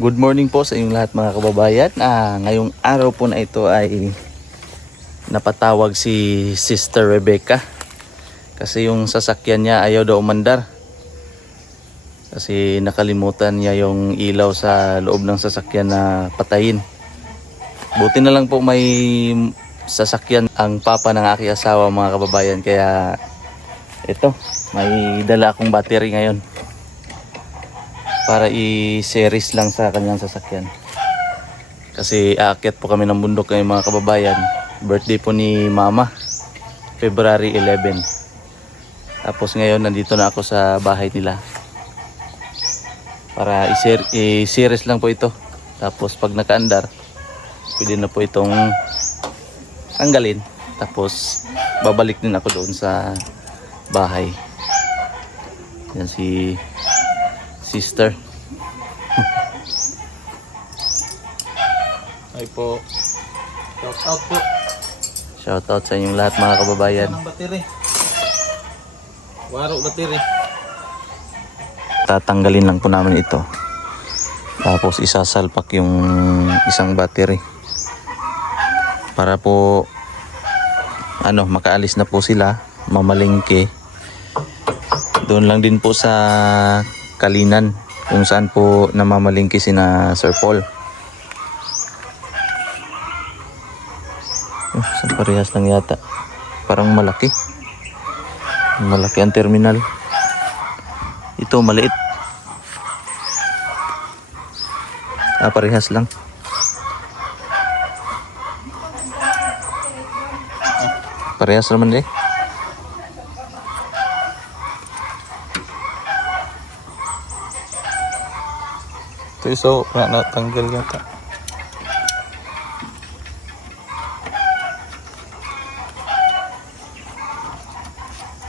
Good morning po sa inyong lahat mga kababayan. Ngayong araw po na ito ay napatawag si Sister Rebecca kasi yung sasakyan niya ayaw daw umandar kasi nakalimutan niya yung ilaw sa loob ng sasakyan na patayin. Buti na lang po may sasakyan ang papa ng aking asawa mga kababayan, kaya ito may dala akong battery ngayon para i-series lang sa kanyang sasakyan. Kasi aakyat po kami ng bundok ngayon mga kababayan. Birthday po ni Mama, February 11. Tapos ngayon nandito na ako sa bahay nila para i-series lang po ito. Tapos pag nakaandar, pwede na po itong tanggalin. Tapos babalik din ako doon sa bahay. Yan si Sister. Ay po. Shout out po. Shout out sa inyong lahat mga kababayan. Ang battery. Waro battery. Tatanggalin lang po namin ito. Tapos isasalpak yung isang battery. Para po makaalis na po sila, mamalengke. Doon lang din po sa Kalinan kung saan po namamalingki sina Sir Paul. Sa parehas lang yata. Parang malaki. Malaki ang terminal. Ito maliit. Parehas lang. Parehas naman eh. Ito so, natanggal yata.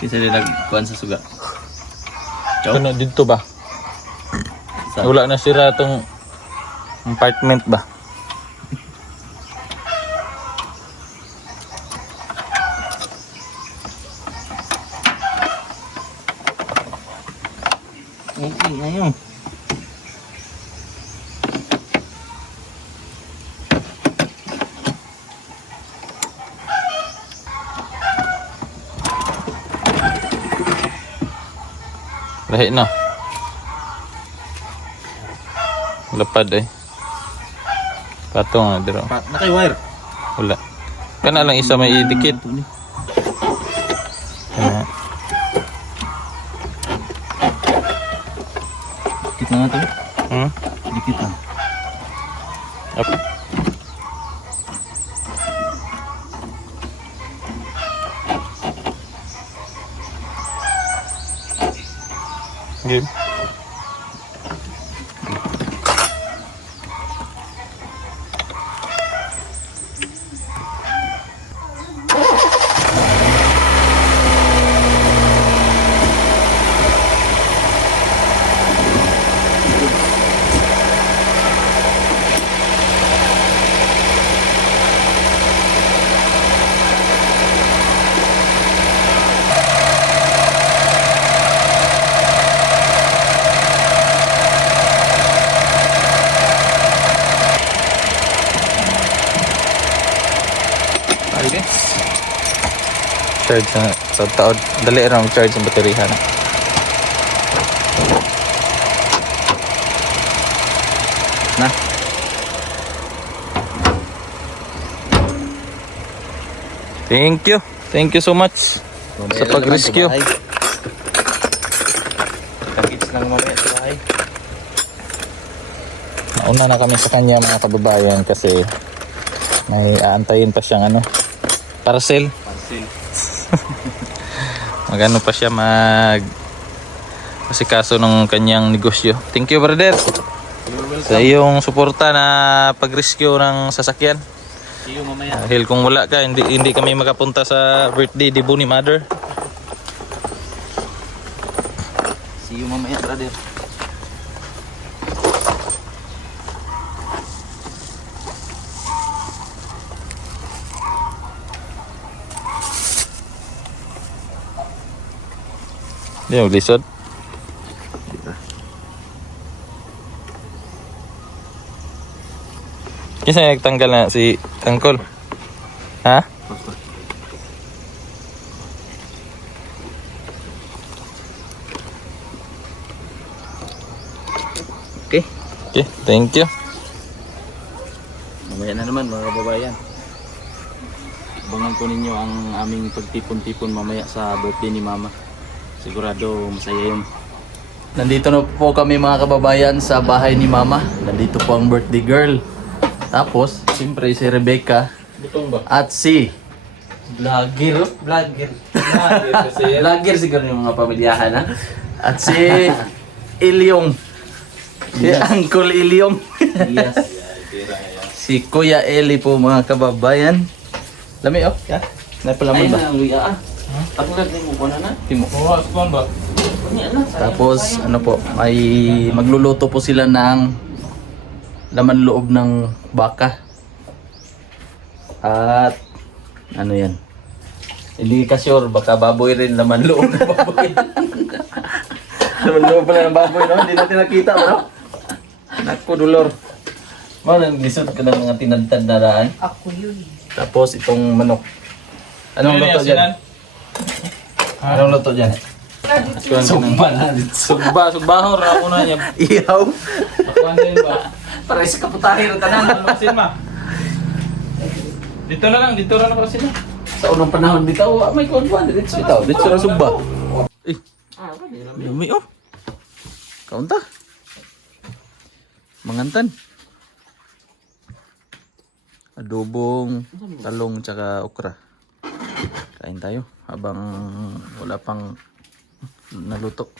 Kasi nagkuhan sa suga. Ano dito ba? Wala na sira itong compartment ba? Ngayon. Lahit na. Lapad eh. Patong na dito. Naka-wire. Wala. Kana lang isa may idikit. Kana. Dikit na nga ito. Dikit na. Up. Game. Charge na sa taod. Dali lang charge ang baterya na. Na. Thank you. Thank you so much sa pag-rescue. Takits lang mamaya sa bahay. Nauna na kami sa kanya mga kababayan kasi may aantayin pa siyang parcel. Magano pa siya asikaso ng kanyang negosyo. Thank you brother sa iyong suporta na pag-rescue ng sasakyan. See you mamaya. Dahil kung wala ka, hindi kami makapunta sa birthday debut ni mother. See you mamaya, brother. Hindi maglisod. Kasi nagtanggal na si Tangkol. Ha? Okay. Okay, thank you. Mamaya na naman mga kababayan. Abangan ko ninyo ang aming pagtipon-tipon mamaya sa birthday ni Mama. Sigurado masaya yun. Nandito na po kami mga kababayan sa bahay ni Mama. Nandito po ang birthday girl. Tapos, siyempre si Rebecca Butong ba? at si Vlogger. Vlogger. Vlogger siguro yung mga pamilyahan ha. At si Ilyong. Si Uncle Ilyong. Yes. Si Kuya Eli po mga kababayan. Lami oh. Ya. Napalaman ba? Luya ah. Paglag mo ko na. Timo. Oh, spawn ba? Tapos ano po, may magluluto po sila ng laman loob ng baka. At ano yan? Hindi ka sure, baka baboy rin laman loob ng baboy. Laman loob pala ng baboy, no? Hindi natin nakita, no? Naku, dulor. Nang lisod ka ng mga tinadtad na daan. Ako yun. Tapos itong manok. Anong luto dyan? Anong luto dyan? Sugba na. Sugbahor ako na niya. Ihaw? Akuan din ba? Para sa kaputahe rin tanan. Ano kasi ma? Dito na lang ako sila. Sa unang panahon bitaw, may konwan. Dito bitaw. Dito na sugba. Eh, lumi oh. Kaunta. Mangantan. Adobong, talong, tsaka okra. Kain tayo habang wala pang naluto.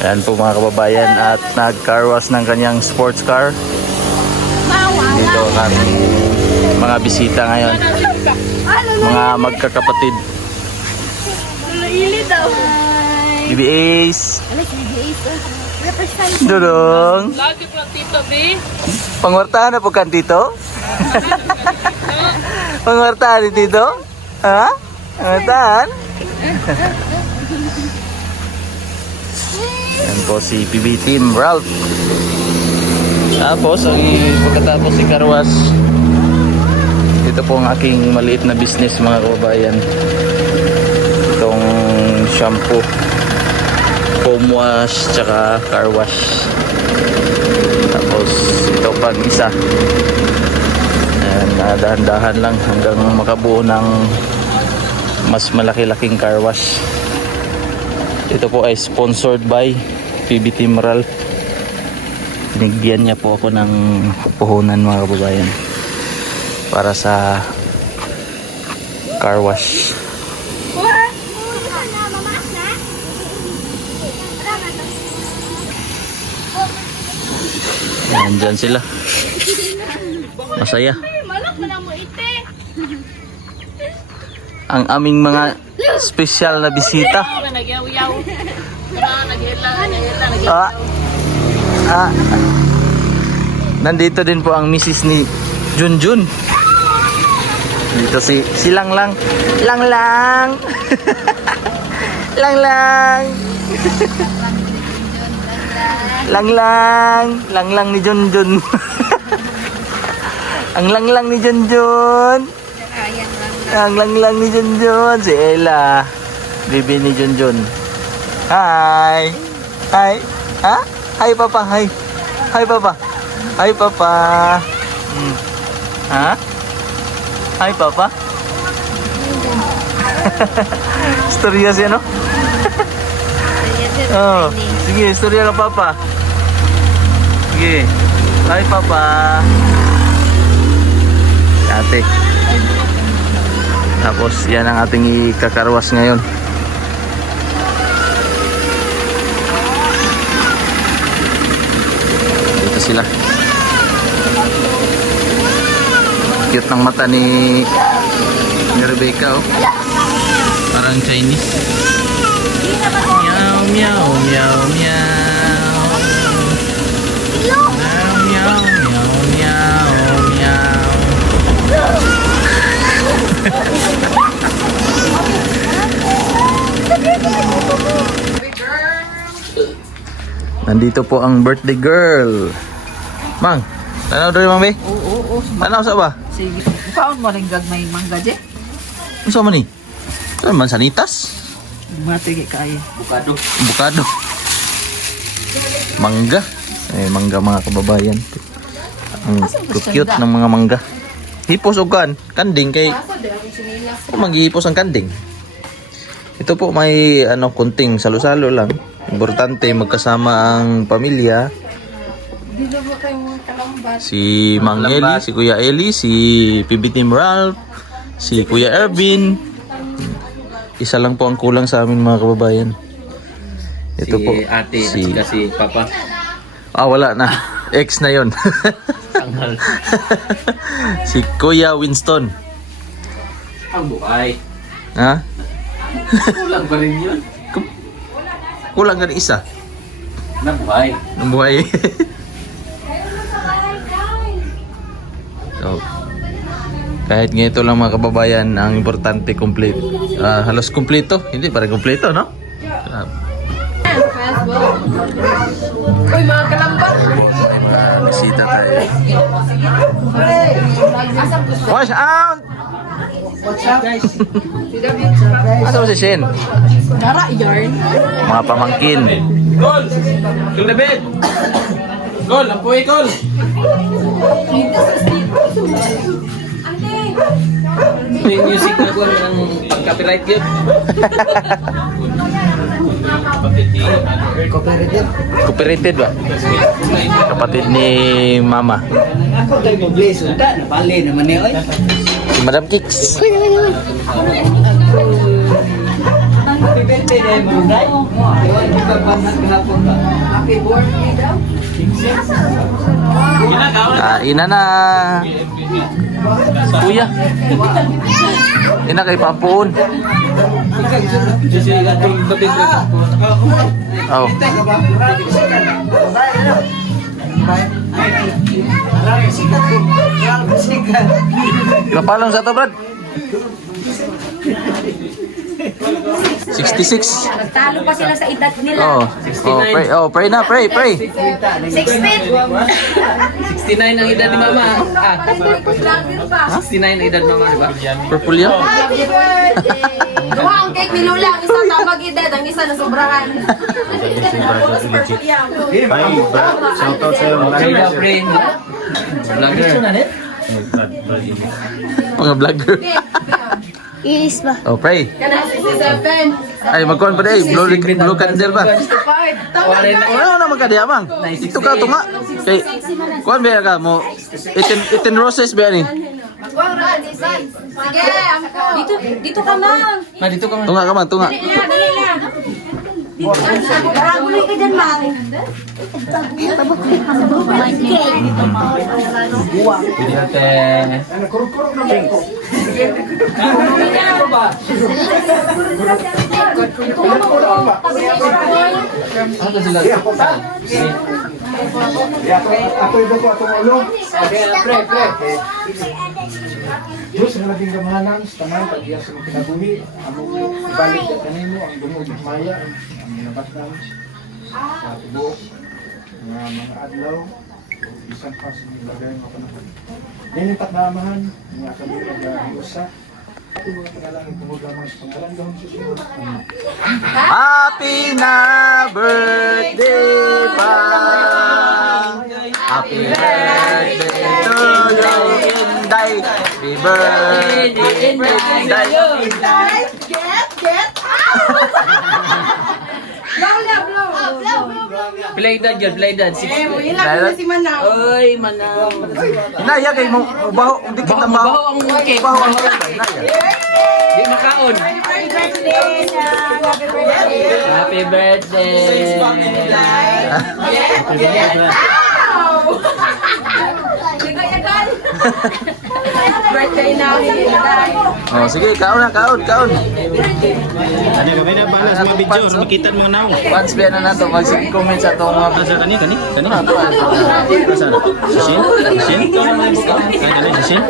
Ayan po mga kababayan at nag-carwash ng kanyang sports car. Dito ang mga bisita ngayon. Mga magkakapatid. Bibi Ace. Dudong. Lagi po lang tito, B. Pangwartahan na po kan tito? Pangwartahan ni tito? Ha? Pangwartahan? Yan po si PB Team Ralph. Tapos pagkatapos si Carwas, ito po ang aking maliit na business mga kababayan. Itong shampoo, foam wash, tsaka car wash. Tapos ito pag isa. Ayan, dahan-dahan lang hanggang makabuo ng mas malaki-laking car wash. Ito po ay sponsored by PB Team Ralph. Binigyan niya po ako ng puhunan mga kababayan para sa car wash. Nandyan sila. Masaya. Ang aming mga special na bisita. Nandito din po ang misis ni Junjun. Dito si Lang. Lang. Lang ni Junjun. Ang lang ni Junjun. Ang lang ni Junjun. Si Ella. Bibi ni Junjun. Hi. Ha? Hi papa. Hi papa. Hi papa. Ha? Hi papa. Storya siya no? Oh, sige, istorya ka papa. Sige. Hi papa. Ate. Tapos yan ang ating ikakarwas ngayon. Dito sila. Cute ng mata ni Rebecca oh. Parang Chinese. Meow, meow, meow, meow. Meow, meow, meow, meow. Andito po ang birthday girl. Mang, tanaw doon mang be? Oo. Tanaw sa ba? Sige. Paon mo rin gagmay mangga je? Ano sa man ni? Saan man sanitas? Matigi kaya. Bukado. Mangga. Mangga mga kababayan. Ang cute ng mga mangga. Hipos o kanding kay maghihipos ang kanding. Ito po may kunting salo-salo lang. Importante magkasama ang pamilya. Si Mang Eli, si Kuya Eli, si PB Team Ralph, si Kuya Ervin. Isa lang po ang kulang sa amin mga kababayan. Ito po ate at si papa. wala na. Ex na yon. Si Kuya Winston. Ang buhay. Ha? Kulang pa rin yun. Kulang ka na isa. Nabuhay. Ang buhay. So, kahit ganito lang mga kababayan, ang importante complete. Halos kumpleto. Hindi, parang kumpleto, no? Uy, mga kalambat! Bisita tayo. Watch out! What's up guys? Ano si Shen? Dara, yarn. Mga pamangkin. Gol! Gol David! Gol! Lampuy, gol! May music na gol ng copyright yun. Cooperated ba? Kapatid ni Mama. Ako tayo mag-blaze. Unta, nabali naman niya. Si Madam Kicks. Happy birthday na yung Brunei. Happy birthday daw. Ina na. Kuya. Ina kay Papuon. Oh. Kapalang sa to, Brad? 66. Nagtalo pa sila sa edad nila. Pray na, pray. 16! 69 ang edad ni Mama. 69 ang edad ni Mama, di ba? Purple yan? Happy birthday! Duha ang cake ni Lula. Ang isa tabag edad, ang isa nasobrahan. Sa'yo daw, friend. Vlogger. Mga vlogger. Iis ba? Oh, pray. Kana 67. Ay, magkuhan pa dahil. Blue candle ba? Ano naman ka diya, Mang? Ito ka, tunga. Kay, kuhan ba ka mo? Itin roses ba ni? Sige, dito ka mang. Dito ka man. Tunga ka man, tunga. Dali lang. Raguloy ka dyan, Mang. Pwede natin. Ano sila? Ako iba ko atong ulo. Pre. Diyos nga naging gamahanan sa tanan pag-iya sa mga kinabuhi. Among ibalik ka kanino ang dungog ng maya, ang minabatan sa tubo, mga adlaw, o isang pa sa mga bagay mga panahon. Ninitak na amahan, mga kami nag-iusa. Ito mga pangalan, tungod lamang sa pangalan gawin susunod. Happy na birthday, Pang! Happy birthday to you, Inday! Happy birthday, Inday! Play dad yun, play dad. Oy, Manang. Inaya kay mo, baho, hindi kita Baho ang cake. Baho ang cake, Inaya. Di makaon. Happy birthday. Birthday namin. Oh, sige, kaon na, kaon. Ano kami na bala sa mga video, makita mo na. Fans biya na nato, mag-comment sa itong mga Asa kani? Asa? Sisin? Kani sisin?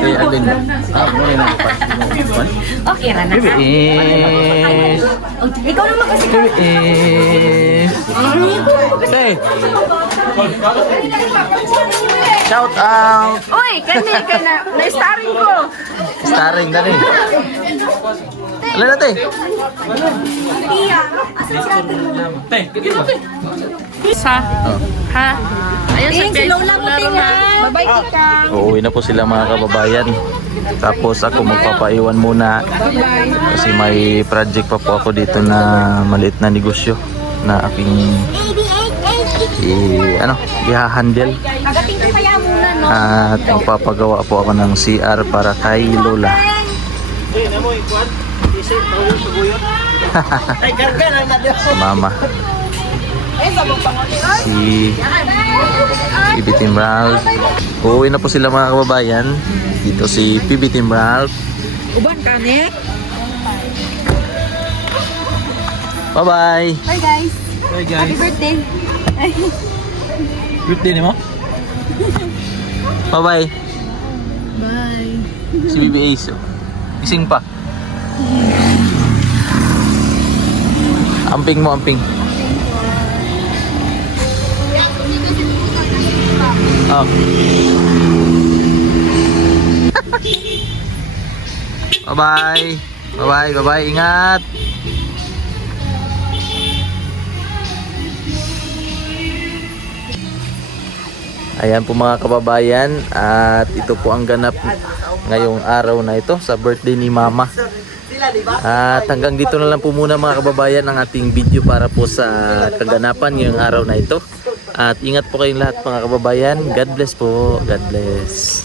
kay Alin. Muna na. Okay, Rana. Bibiis. Ikaw naman kasi. Bibiis. Hey! Shout out! Uy, kani ka na. Na-starring ko. Starring na rin. Alin natin? Sa? Oh. Ha? Ayun sa si Lola Puting ha. Bye-bye kita. Uuwi na po sila mga kababayan. Tapos ako magpapaiwan muna. Kasi may project pa po ako dito na maliit na negosyo na aking i-handle. Agating ka kaya muna, no? At magpapagawa po ako ng CR para kay Lola. Si Mama. Si PB Team Ralph. Uuwi na po sila mga kababayan. Dito si PB Team Ralph. Uban ka, Nek? Bye-bye. Bye, guys. Hey Happy birthday. Birthday ni mo? Bye-bye. Bye. Si BB Ace. Gising pa. Amping mo, amping. Oh. Bye-bye. Bye-bye, bye-bye. Ingat. Ayan po mga kababayan, at ito po ang ganap ngayong araw na ito sa birthday ni Mama. At hanggang dito na lang po muna mga kababayan ang ating video para po sa kaganapan ngayong araw na ito. At ingat po kayong lahat mga kababayan. God bless po. God bless.